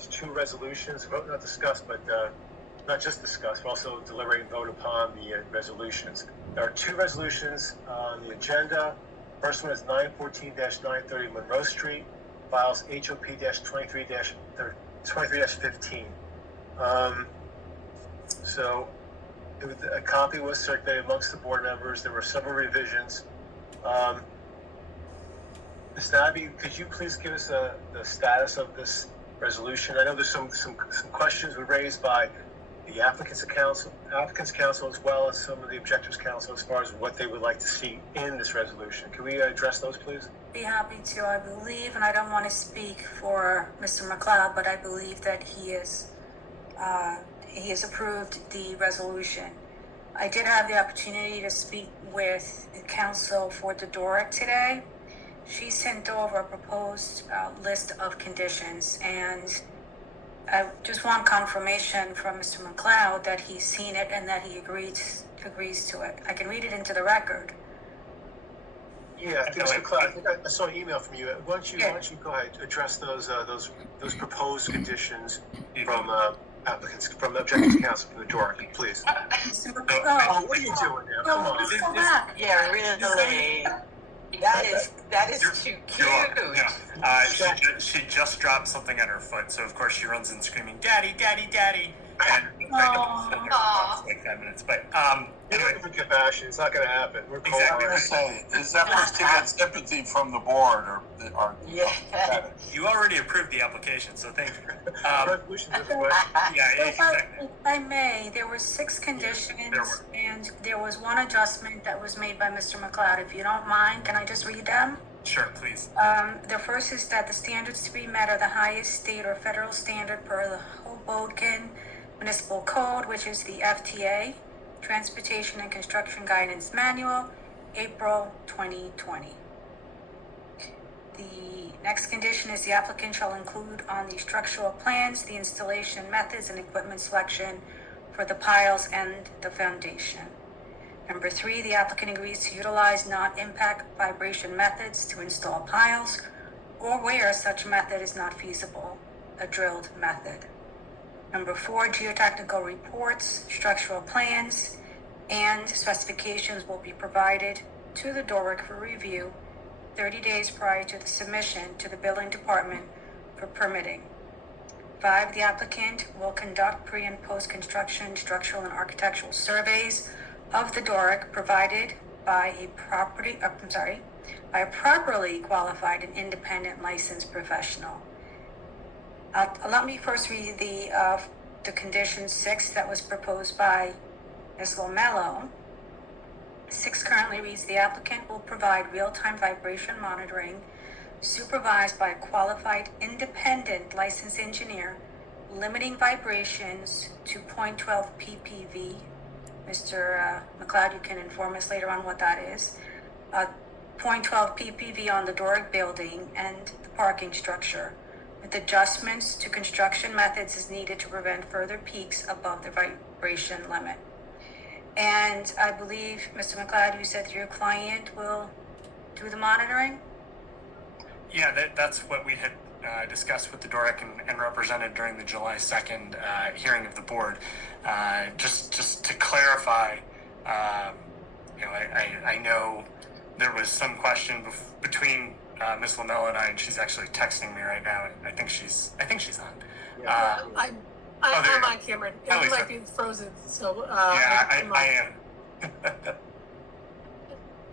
two resolutions, vote not discussed, but not just discussed, but also deliberate and vote upon the resolutions. There are two resolutions on the agenda. First one is 914-930 Monroe Street, files HOP-23-15. So a copy was circulated amongst the board members. There were several revisions. Ms. Nabby, could you please give us the status of this resolution? I know there's some questions were raised by the applicants council, as well as some of the objectives council, as far as what they would like to see in this resolution. Can we address those, please? Be happy to. I believe, and I don't want to speak for Mr. McLeod, but I believe that he has approved the resolution. I did have the opportunity to speak with the council for the Doric today. She sent over a proposed list of conditions, and I just want confirmation from Mr. McLeod that he's seen it and that he agrees to it. I can read it into the record. Yeah, Mr. McLeod, I saw an email from you. Why don't you go ahead and address those proposed conditions from applicants, from the objectives council, from the Doric, please. Mr. McLeod. Oh, what are you doing now? Come on. Yeah, really. That is too cute. She just dropped something at her foot, so of course she runs in screaming, "Daddy, daddy, daddy!" And like 5 minutes. But anyway, for compassion, it's not going to happen. We're cold. Exactly. Is that supposed to get sympathy from the board, or yeah? You already approved the application, so thank you. If I may, there were 6 conditions, and there was one adjustment that was made by Mr. McLeod. If you don't mind, can I just read them? Sure, please. The first is that the standards to be met are the highest state or federal standard per the Hoboken Municipal Code, which is the FTA, Transportation and Construction Guidance Manual, April 2020. The next condition is the applicant shall include on the structural plans the installation methods and equipment selection for the piles and the foundation. Number 3, the applicant agrees to utilize non-impact vibration methods to install piles, or where such method is not feasible, a drilled method. Number 4, geotechnical reports, structural plans, and specifications will be provided to the Doric for review 30 days prior to the submission to the building department for permitting. 5, the applicant will conduct pre- and post-construction structural and architectural surveys of the Doric provided by a properly qualified and independent licensed professional. Let me first read the condition 6 that was proposed by Ms. Lomello. 6 currently reads, the applicant will provide real-time vibration monitoring supervised by a qualified independent licensed engineer, limiting vibrations to 0.12 ppv. Mr. McLeod, you can inform us later on what that is. 0.12 ppv on the Doric building and the parking structure, with adjustments to construction methods as needed to prevent further peaks above the vibration limit. And I believe, Mr. McLeod, you said your client will do the monitoring? Yeah, that's what we had discussed with the Doric and represented during the July 2nd hearing of the board. Just to clarify, I know there was some question between Ms. Lomello and I, and she's actually texting me right now. I think she's on. I'm on camera. It might be frozen, so I am.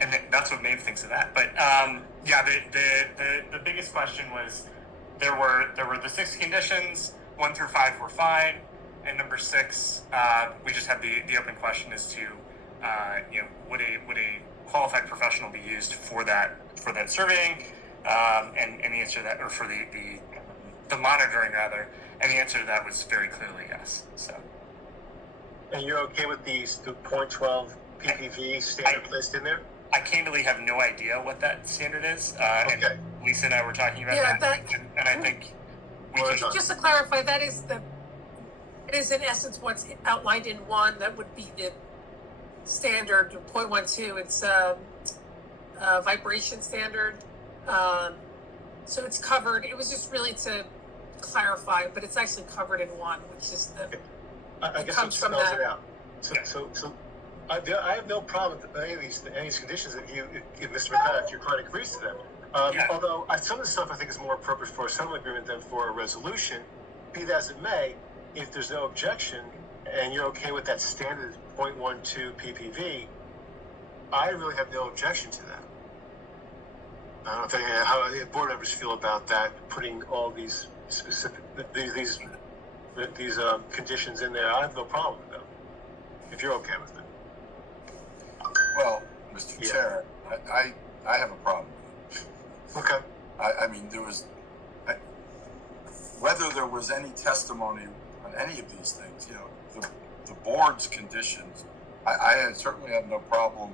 And that's what Maeve thinks of that. But the biggest question was there were the 6 conditions. 1 through 5 were fine, and number 6 we just had the open question as to would a qualified professional be used for that surveying, and the answer to that, or for the monitoring rather, and the answer to that was very clearly yes. So. And you're okay with the 0.12 ppv standard placed in there? I candidly have no idea what that standard is, and Lisa and I were talking about that, and I think just to clarify, it is in essence what's outlined in 1. That would be the standard 0.12. It's vibration standard, so it's covered. It was just really to clarify, but it's actually covered in one, which is the, I It guess comes it from spells that. it out. So I have no problem with any of these conditions if Mr. McLeod, if your client agrees to them. Yeah. Although some of the stuff I think is more appropriate for a settlement agreement than for a resolution. Be that as it may, if there's no objection and you're okay with that standard 0.12 ppv, I really have no objection to that. I don't think how the board members feel about that, putting all these specific these conditions in there. I have no problem with them if you're okay with it. Well, Mr. Yeah. Chair, I have a problem with it. Okay. I mean, whether there was any testimony on any of these things, you know, the board's conditions, I certainly have no problem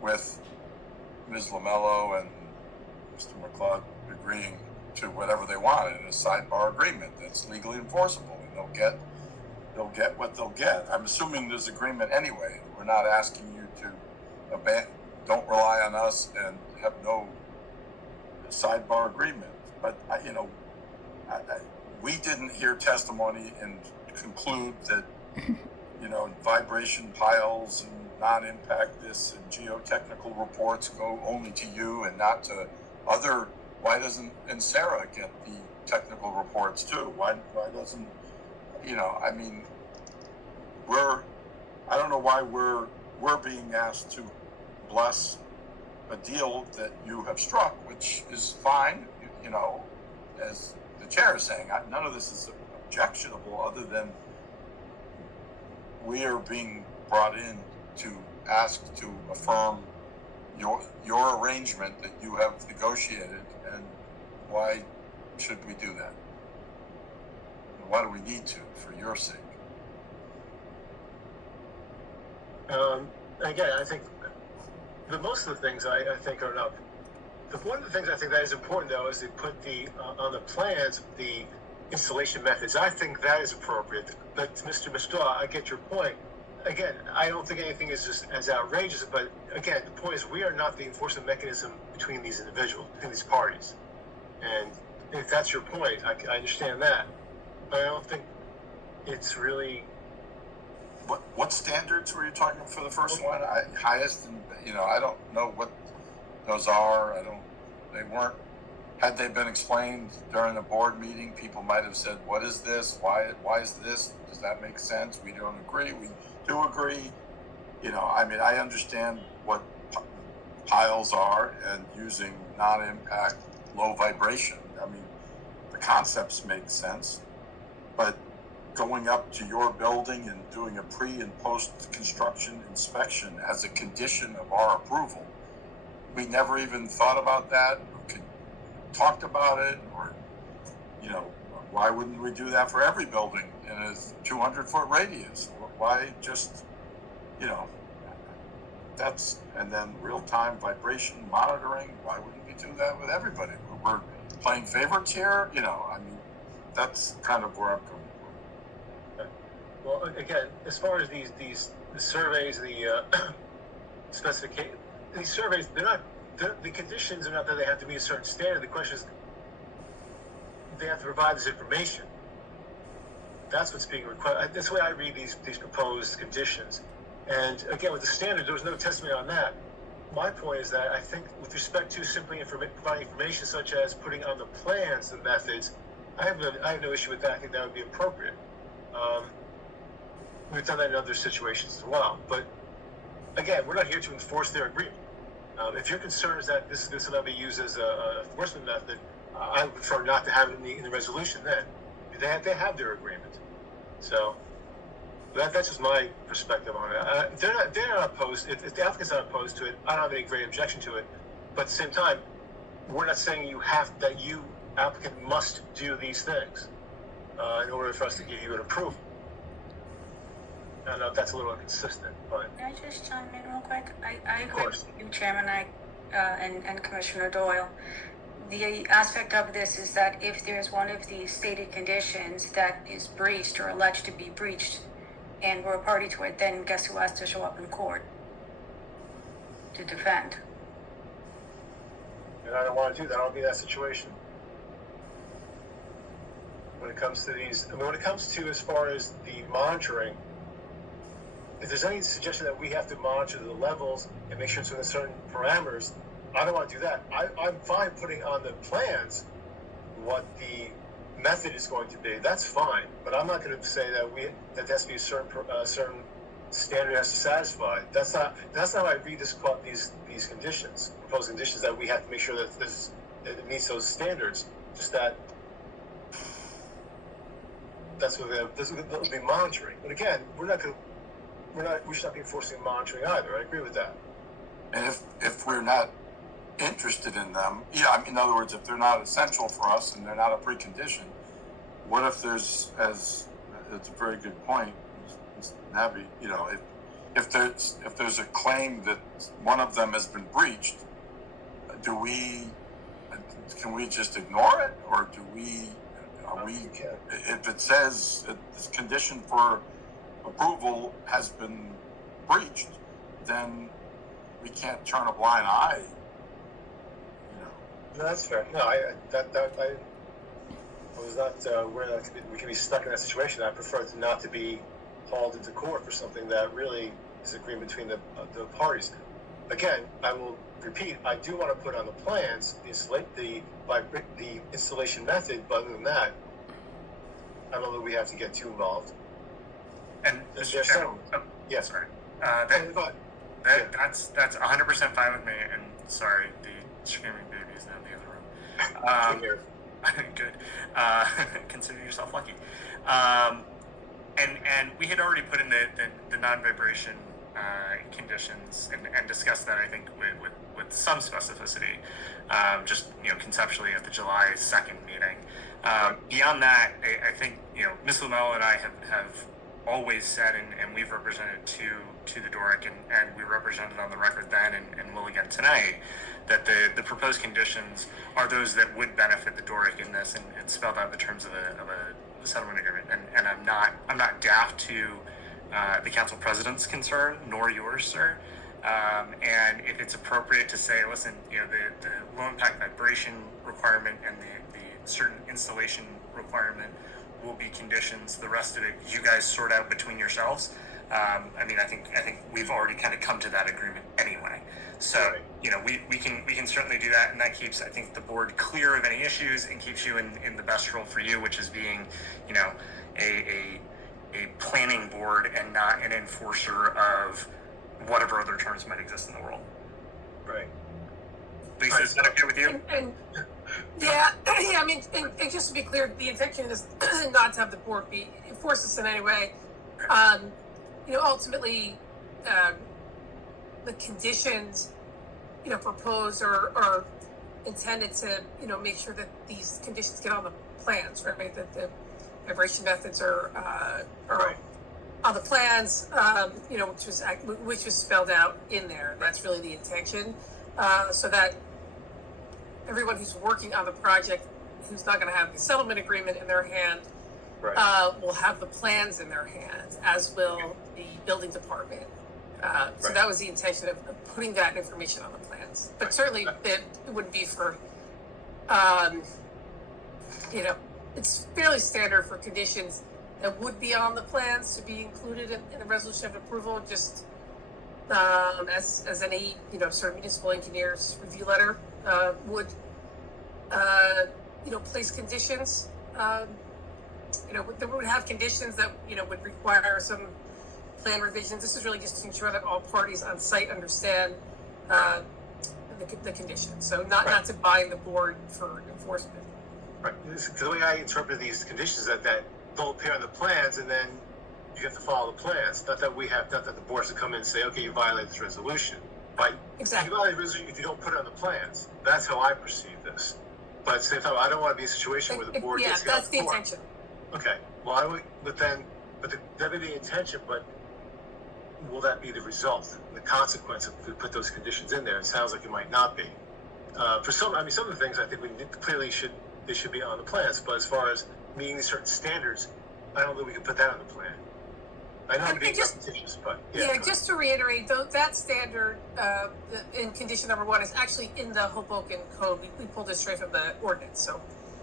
with Ms. Lamello and Mr. McLeod agreeing to whatever they want in a sidebar agreement that's legally enforceable, and they'll get what they'll get. I'm assuming there's agreement anyway. We're not asking you to don't rely on us and have no sidebar agreement. But you know, we didn't hear testimony and conclude that you know vibration piles and non-impact this and geotechnical reports go only to you and not to other. Why doesn't Sarah get the technical reports too? Why doesn't, you know, I mean, I don't know why we're being asked to bless a deal that you have struck, which is fine, you know, as the chair is saying, none of this is objectionable other than we are being brought in to ask to affirm your arrangement that you have negotiated, and why should we do that? Why do we need to, for your sake? Again, I think most of the things I think are enough. One of the things I think that is important though is they put on the plans the installation methods. I think that is appropriate. But Mr. Mistaw, I get your point. Again, I don't think anything is just as outrageous, but again, the point is we are not the enforcement mechanism between these individuals, between these parties. And if that's your point, I understand that. But I don't think it's really... What standards were you talking for the first one? Highest, and you know, I don't know what those are. They weren't. Had they been explained during the board meeting, people might have said, "What is this? Why is this? Does that make sense? We don't agree. We do agree." You know, I mean, I understand what piles are and using non-impact, low vibration. I mean, the concepts make sense, but going up to your building and doing a pre and post construction inspection as a condition of our approval, we never even thought about that or talked about it, or, you know, why wouldn't we do that for every building in a 200-foot radius? Why just, you know, and then real-time vibration monitoring, why wouldn't we do that with everybody? We're playing favorites here, you know, I mean, that's kind of where I'm coming. Well, again, as far as the surveys, the specification, these surveys, the conditions are not that they have to meet a certain standard. The question is, they have to provide this information. That's what's being required. That's the way I read these proposed conditions. And again, with the standard, there was no testimony on that. My point is that I think with respect to simply providing information such as putting on the plans the methods, I have no issue with that. I think that would be appropriate. We've done that in other situations as well. But again, we're not here to enforce their agreement. If your concern is that this will not be used as a enforcement method, I would prefer not to have it in the resolution then. They have their agreement. So that's just my perspective on it. They're not opposed. If the applicant's not opposed to it, I don't have any great objection to it. But at the same time, we're not saying you applicant must do these things in order for us to give you an approval. I don't know if that's a little inconsistent, but... Can I just chime in real quick? I agree course. with you, Chairman, and Commissioner Doyle. The aspect of this is that if there's one of these stated conditions that is breached or alleged to be breached, and we're a party to it, then guess who has to show up in court to defend? And I don't want to do that. I don't want to be in that situation. when it comes to these. I mean, when it comes to as far as the monitoring, if there's any suggestion that we have to monitor the levels and make sure it's within certain parameters, I don't want to do that. I'm fine putting on the plans what the method is going to be. That's fine, but I'm not going to say that that has to be a certain standard has to satisfy. That's not how I read these conditions, proposed conditions, that we have to make sure that it meets those standards. Just that's what they'll be monitoring. But again, we should not be enforcing monitoring either. I agree with that. And if we're not interested in them, I mean, in other words, if they're not essential for us and they're not a precondition, what if there's, as it's a very good point, Mr. Nabby, if there's a claim that one of them has been breached, can we just ignore it, or if it says that this condition for approval has been breached, then we can't turn a blind eye. No, that's fair. No, I was not aware that we could be stuck in that situation. I prefer not to be hauled into court for something that really is agreement between the parties. Again, I will repeat, I do want to put on the plans the installation method, but other than that, I don't know that we have to get too involved. And Mr. Chairman, Yes. sorry. That's 100% fine with me. And sorry, the screaming baby is now in the other room. Good. Consider yourself lucky. And we had already put in the non-vibration conditions and discussed that, I think, with some specificity, just conceptually at the July 2nd meeting. Beyond that, I think Ms. Lumello and I have always said, and we've represented to the DORIC, and we represented on the record then and will again tonight, that the proposed conditions are those that would benefit the DORIC in this, and spelled out the terms of a settlement agreement. And I'm not daft to the council president's concern, nor yours, sir. And if it's appropriate to say, listen, the low impact vibration requirement and the certain installation requirement will be conditions. The rest of it, you guys sort out between yourselves. I think we've already kind of come to that agreement anyway. So we can certainly do that, and that keeps, I think, the board clear of any issues and keeps you in the best role for you, which is being a planning board and not an enforcer of whatever other terms might exist in the world. Right. Lisa, is that okay with you? And just to be clear, the intention is not to have the board enforce this in any way. Ultimately, the conditions, proposed are intended to, make sure that these conditions get on the plans, right? That the vibration methods are Right. on the plans, which was spelled out in there. That's really the intention, so that everyone who's working on the project, who's not going to have the settlement agreement in their hand, Right. will have the plans in their hand, as will the building department. So Right. that was the intention of putting that information on the plans. But Right. certainly it wouldn't be for, it's fairly standard for conditions that would be on the plans to be included in the resolution of approval, just as any, sort of municipal engineer's review letter would, place conditions. There would have conditions that, would require some plan revisions. This is really just to ensure that all parties on site understand the conditions. So not to bind the board for enforcement. Right. The way I interpret these conditions is that they'll appear on the plans, and then you have to follow the plans. Not that the board has to come in and say, okay, you violated this resolution. Right? Exactly. You violate the resolution if you don't put it on the plans. That's how I perceive this. But at the same time, I don't want to be in a situation where the board gets that's the court. intention. Okay. Well, that would be the intention, but will that be the result, the consequence if we put those conditions in there? It sounds like it might not be. For some of the things I think they should be on the plans, but as far as meeting certain standards, I don't think we can put that on the plan. I know I'm being repetitious, but just to reiterate, though, that standard in condition number 1 is actually in the Hoboken Code. We pulled it straight from the ordinance, so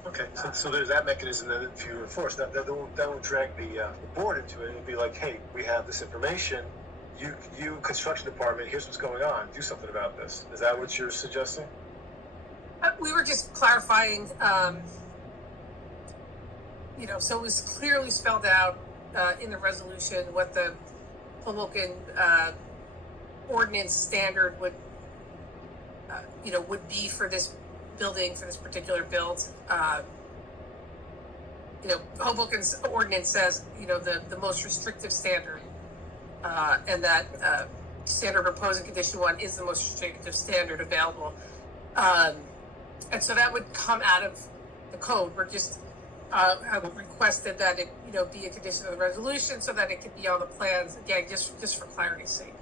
Okay, so there's that mechanism then if you enforce that won't drag the board into it. It'll be like, hey, we have this information. You construction department, here's what's going on. Do something about this. Is that what you're suggesting? We were just clarifying, so it was clearly spelled out in the resolution what the Hoboken ordinance standard would be for this building, for this particular build. Hoboken's ordinance says, the most restrictive standard, and that standard proposed in condition 1 is the most restrictive standard available. And so that would come out of the code. We're just have requested that it, be a condition of the resolution so that it could be on the plans, again, just for clarity's sake.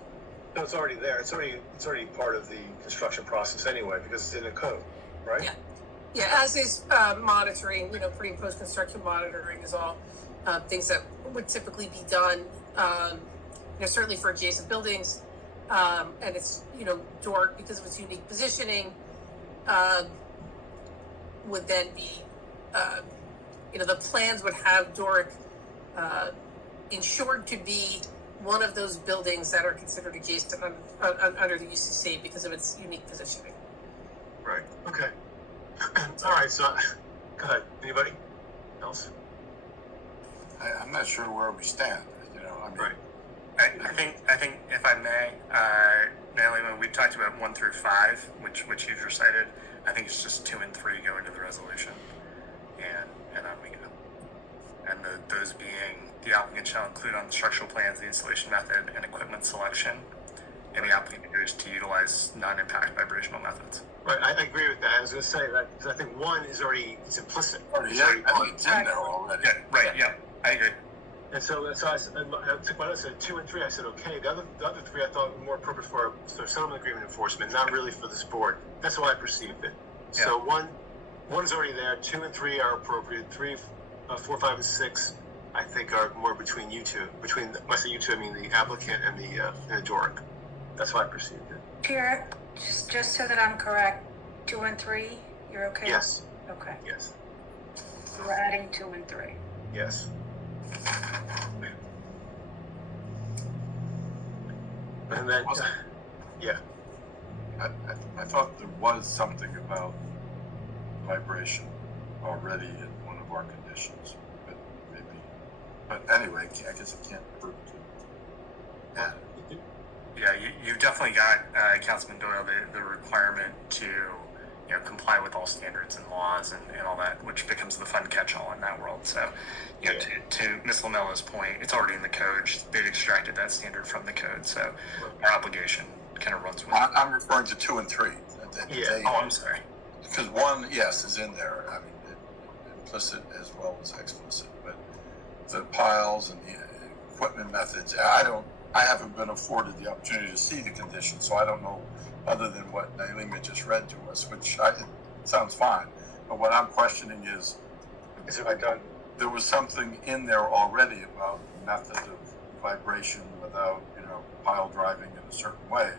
No, it's already there. It's already part of the construction process anyway because it's in the code, right? Yeah. Yeah, as is monitoring, pre and post construction monitoring is all things that would typically be done, certainly for adjacent buildings. And it's, Doric, because of its unique positioning, would then be, the plans would have Doric insured to be one of those buildings that are considered adjacent under the UCC because of its unique positioning. Right. Okay. All right. So, go ahead. Anybody else? I'm not sure where we stand. Right. I think if I may, Natalie, when we talked about 1 through 5, which you've recited, I think it's just 2 and 3 go into the resolution, and on we go. And those being the applicant shall include on the structural plans the installation method and equipment selection, and the applicant agrees to utilize non-impact vibrational methods. Right. I agree with that. I was going to say that because I think 1 is already implicit. I think it's in there already. Yeah. Right. Yeah. I agree. And so I took my notes. I said 2 and 3. I said okay. The other 3 I thought were more appropriate for settlement agreement enforcement, not really for this board. That's how I perceived it. Yeah. So one's already there. 2 and 3 are appropriate. 3, 4, 5, and 6, I think, are more between you two. When I say you two, I mean the applicant and the Doric. That's how I perceived it. Chair, just so that I'm correct, 2 and 3, you're okay? Yes. Okay. Yes. So we're adding 2 and 3. Yes. And then, yeah. I thought there was something about vibration already in one of our conditions, but maybe. But anyway, I guess it can't hurt to add it. Yeah, you've definitely got, Councilman Doyle, the requirement to, comply with all standards and laws and all that, which becomes the fun catch-all in that world. So, to Ms. Lamella's point, it's already in the code. They've extracted that standard from the code. So our obligation kind of runs with it. I'm referring to 2 and 3. I'm sorry. Because 1, yes, is in there. I mean, implicit as well as explicit. But the piles and the equipment methods, I haven't been afforded the opportunity to see the conditions, so I don't know other than what Nailima just read to us, which it sounds fine. But what I'm questioning is it done? There was something in there already about method of vibration without, pile driving in a certain way.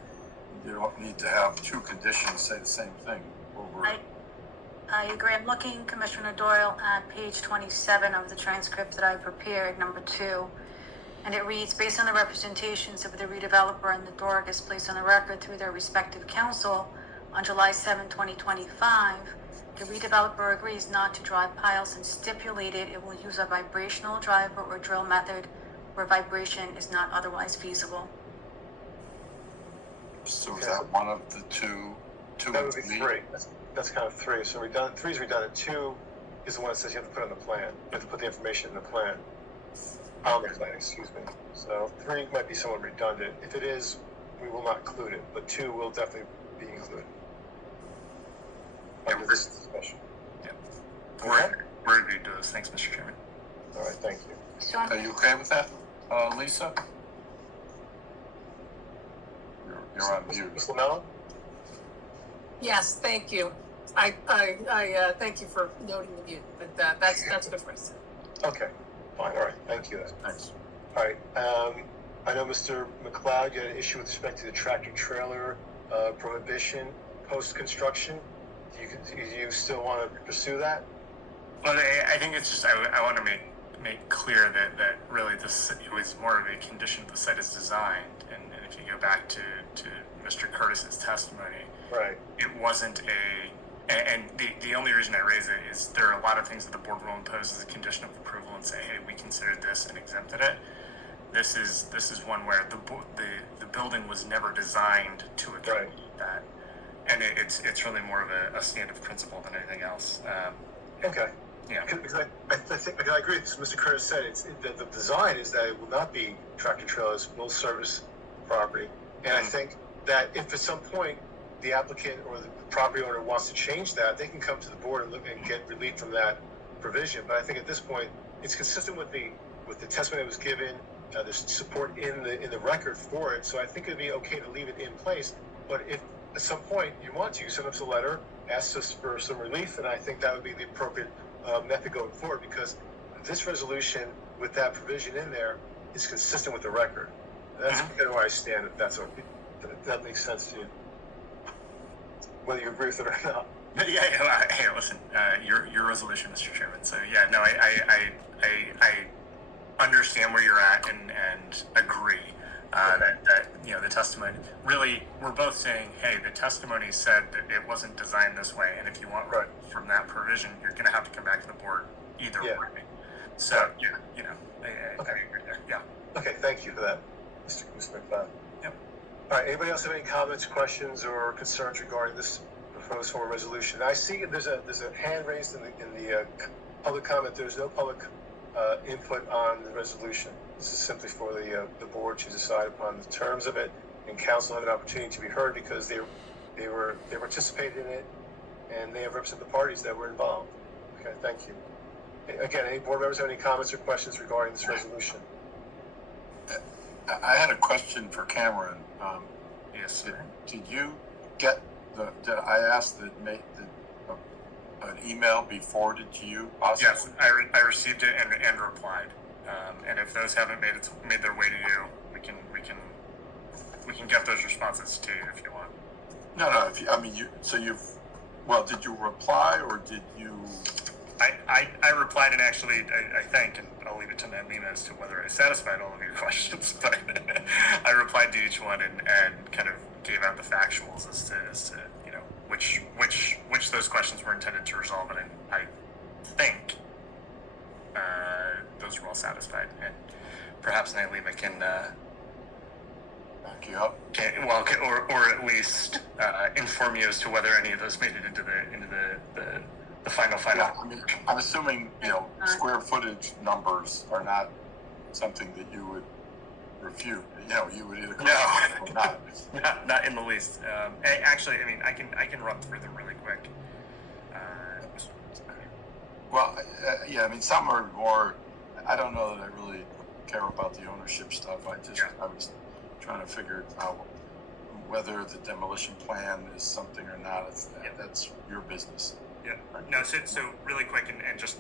You don't need to have 2 conditions say the same thing over. I agree. I'm looking, Commissioner Doyle, at page 27 of the transcript that I prepared, number 2. And it reads, based on the representations of the redeveloper and the Doric as placed on the record through their respective counsel on July 7, 2025, the redeveloper agrees not to drive piles and stipulated it will use a vibrational driver or drill method where vibration is not otherwise feasible. So is that one of the two That would be 3. That's kind of 3. So 3 is redundant. 2 is the one that says you have to put on the plan. You have to put the information in the plan. On the plan, excuse me. So 3 might be somewhat redundant. If it is, we will not include it, but 2 will definitely be included. Under this discussion. Yeah. Okay. We're agreed to those. Thanks, Mr. Chairman. All right, thank you. So Are you okay with that, Lisa? You're on mute. Ms. Lamello? Yes, thank you. I thank you for noting the mute, but that's good for us. Okay, fine, all right, thank you. Thanks. All right, I know Mr. McLeod, you had an issue with respect to the tractor trailer prohibition post-construction. Do you still want to pursue that? Well, I think it's just I want to make clear that really this it was more of a condition the site is designed, and if you go back to Mr. Curtis's testimony, Right. it wasn't and the only reason I raise it is there are a lot of things that the board will impose as a condition of approval and say, hey, we considered this and exempted it. This is one where the building was never designed to accommodate that, and it's really more of a standard principle than anything else. Okay. Yeah. Because I think I agree with Mr. Curtis said. The design is that it will not be tractor trailers, will service property. And I think that if at some point the applicant or the property owner wants to change that, they can come to the board and look and get relief from that provision. But I think at this point, it's consistent with the testimony that was given. There's support in the record for it. So I think it'd be okay to leave it in place. But if at some point you want to, send us a letter, ask us for some relief, and I think that would be the appropriate method going forward, because this resolution with that provision in there is consistent with the record. And that's kind of where I stand. If that's okay, if that makes sense to you, whether you agree with it or not. But yeah, hey, listen, your resolution, Mr. Chairman. So yeah, no, I understand where you're at and agree that the testimony really, we're both saying, hey, the testimony said that it wasn't designed this way, and if you want Right. from that provision, you're going to have to come back to the board either Yeah. way. So I agree there. Yeah. Okay, thank you for that, Mr. McFadden. Yep. All right, anybody else have any comments, questions, or concerns regarding this proposed form of resolution? I see there's a hand raised in the public comment. There's no public input on the resolution. This is simply for the board to decide upon the terms of it, and council have an opportunity to be heard because they participated in it, and they have represented the parties that were involved. Okay, thank you. Again, any board members have any comments or questions regarding this resolution? I had a question for Cameron. Yes, sir. Did you get did I ask that an email be forwarded to you? Possibly? Yes, I received it and replied. And if those haven't made their way to you, we can get those responses to you if you want. No. Did you reply or did you? I replied, and actually I thanked, and I'll leave it to Nandina as to whether I satisfied all of your questions, but I replied to each one and kind of gave out the factuals as to which those questions were intended to resolve, and I think those were all satisfied, and perhaps Nandina can Back you up. or at least inform you as to whether any of those made it into the final. Yeah, I mean, I'm assuming square footage numbers are not something that you would refute. You would either correct or not. Not in the least. Actually, I mean, I can run through them really quick. Well, I mean, some are more. I don't know that I really care about the ownership stuff. I was trying to figure out whether the demolition plan is something or not. That's your business. Yeah. No. So really quick, and just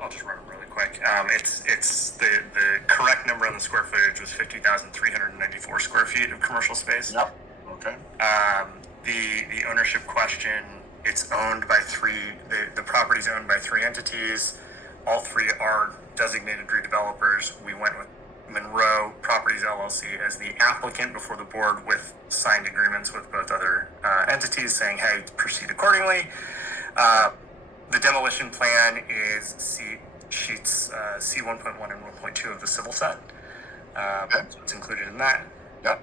I'll just run them really quick. It's the correct number on the square footage was 50,394 square feet of commercial space. Yep. Okay. The ownership question. It's owned by the property's owned by three entities. All three are designated redevelopers. We went with Monroe Properties LLC as the applicant before the board, with signed agreements with both other entities saying, hey, proceed accordingly. The demolition plan is sheets C1.1 and 1.2 of the civil set. So it's included in that. Yep.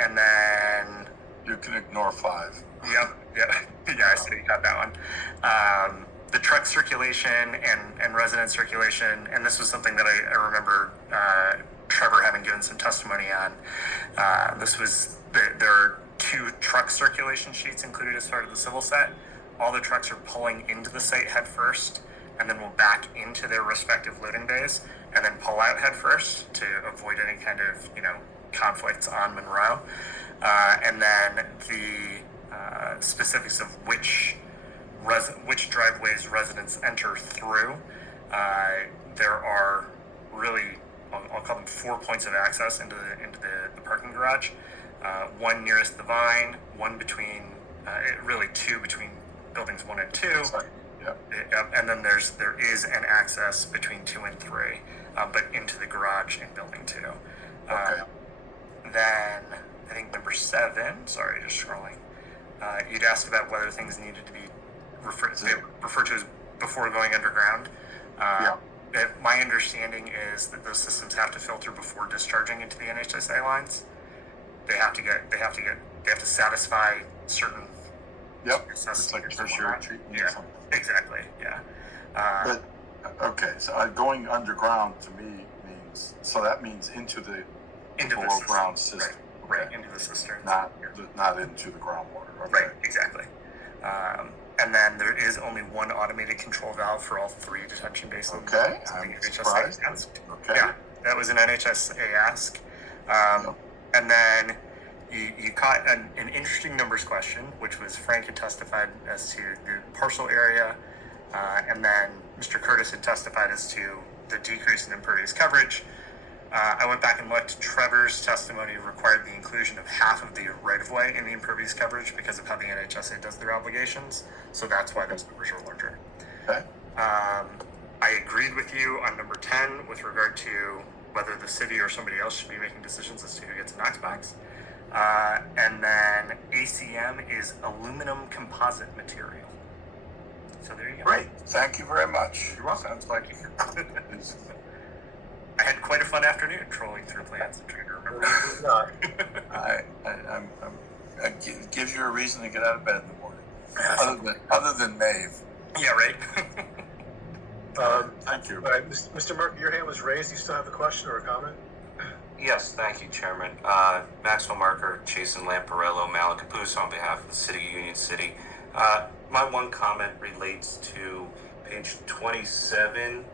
And then You can ignore 5. Yep. Yeah, I see you got that one. The truck circulation and resident circulation, and this was something that I remember Trevor having given some testimony on. There are 2 truck circulation sheets included as part of the civil set. All the trucks are pulling into the site head first, and then will back into their respective loading bays, and then pull out head first to avoid any kind of conflicts on Monroe. And then the specifics of which driveways residents enter through. There are really, I'll call them 4 points of access into the parking garage. One nearest the Vine, one between, really 2 between buildings 1 and 2, Yep. And then there is an access between 2 and 3, but into the garage in building 2. Okay. Then I think number 7. Sorry, just scrolling. You'd asked about whether things needed to be referred to as before going underground. My understanding is that those systems have to filter before discharging into the NHSA lines. They have to satisfy certain. Yep. It's like a tertiary treatment. Yeah. Or something. Exactly. Yeah. But okay, so going underground to me means into the below system. ground system. Right. Into the cistern. Not into the groundwater. Okay. Right, exactly. And then there is only one automated control valve for all 3 detention basins. Okay, Something I'm NHSA surprised. asked. Okay. Yeah, that was an NHSA ask. And then you caught an interesting numbers question, which was Frank had testified as to the parcel area, and then Mr. Curtis had testified as to the decrease in impervious coverage. I went back and looked. Trevor's testimony required the inclusion of half of the right-of-way in the impervious coverage because of how the NHSA does their obligations. So that's why those numbers are larger. Okay. I agreed with you on number 10 with regard to whether the city or somebody else should be making decisions as to who gets Knox box. And then ACM is aluminum composite material. So there you go. Great. Thank you very much. You're welcome. Sounds like I had quite a fun afternoon trolling through plans and trying to remember. it gives you a reason to get out of bed in the morning. Other than Maeve. Yeah, right. Thank you. All right, Mr. Murphy, your hand was raised. Do you still have a question or a comment? Yes, thank you, Chairman. Maxwell Marker, Jason Lamparello, Malacapuz on behalf of the City of Union City. My one comment relates to page 27.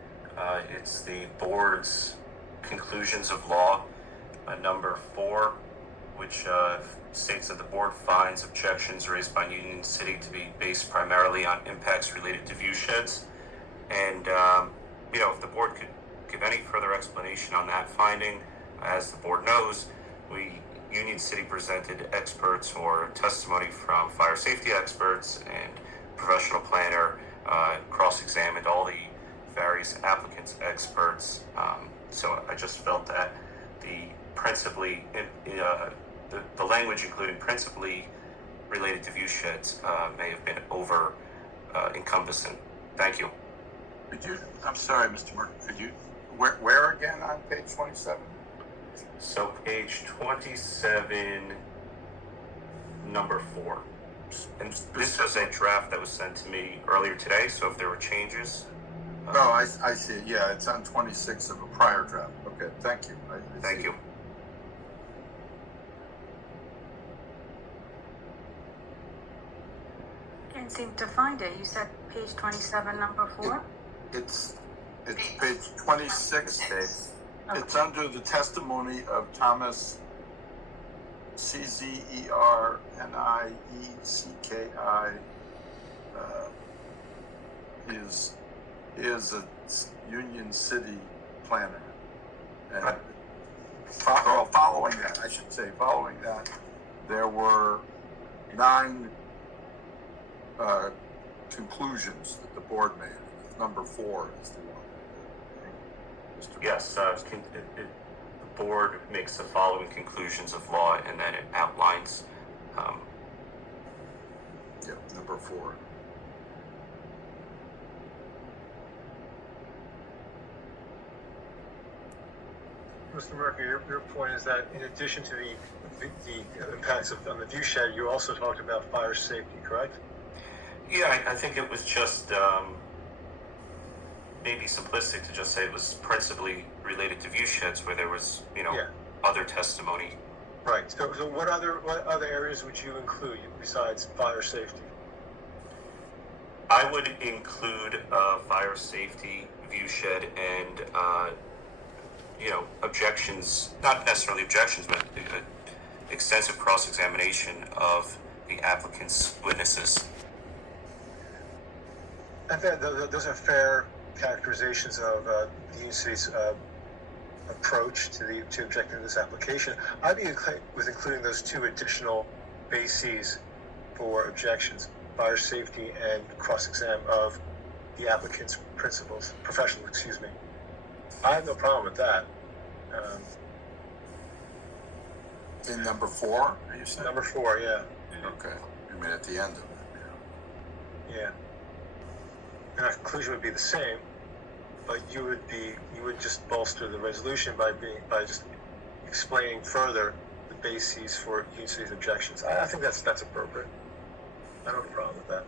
It's the board's conclusions of law, number 4, which states that the board finds objections raised by Union City to be based primarily on impacts related to view sheds. And, if the board could give any further explanation on that finding, as the board knows, Union City presented experts or testimony from fire safety experts and professional planner, cross-examined all the various applicants, experts. So I just felt that the language, including principally related to view sheds, may have been over encompassing. Thank you. I'm sorry, Mr. Murphy. Where again on page 27? So page 27, number 4. And this was a draft that was sent to me earlier today, so if there were changes. No, I see. Yeah, it's on 26 of a prior draft. Okay, thank you. I Thank see. you. Can't seem to find it. You said page 27, number 4? It's page 26. It's under the testimony of Thomas Czerniecki, is a Union City planner. And following that, there were 9 conclusions that the board made. Number 4 is the one. Yes, the board makes the following conclusions of law, and then it outlines. Number 4. Mr. Murphy, your point is that in addition to the impacts on the view shed, you also talked about fire safety, correct? Yeah, I think it was just maybe simplistic to just say it was principally related to view sheds, where there was, other testimony. Right. So what other areas would you include besides fire safety? I would include fire safety, view shed, and objections, not necessarily objections, but extensive cross-examination of the applicant's witnesses. I think those are fair characterizations of the Union City's approach to objecting to this application. I'd be with including those 2 additional bases for objections: fire safety and cross-exam of the applicant's professional, excuse me. I have no problem with that. In number 4, are you saying? Number 4, yeah, Okay, you mean at the end of it, yeah. And our conclusion would be the same, but you would just bolster the resolution by just explaining further the bases for each of these objections. I think that's appropriate. I don't have a problem with that.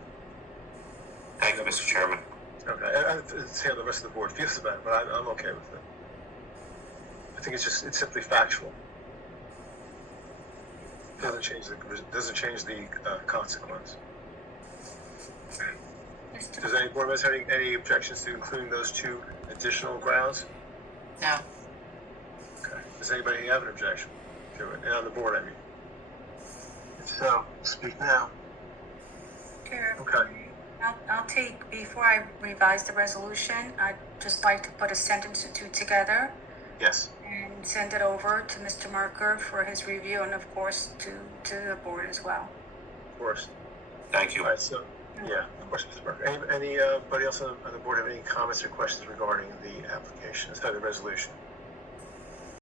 Thank you, Mr. Chairman. Okay, I'd see how the rest of the board feels about it, but I'm okay with it. I think it's simply factual. Doesn't change the consequence. Does any board members have any objections to including those 2 additional grounds? No. Okay. Does anybody have an objection to it? And on the board, I mean. If so, speak now. Chair, Okay. I'll take, before I revise the resolution, I'd just like to put a sentence or 2 together Yes. and send it over to Mr. Merker for his review and of course to the board as well. Of course. Thank you. All right. So, yeah, of course, Mr. Burke. Anybody else on the board have any comments or questions regarding the application, the resolution?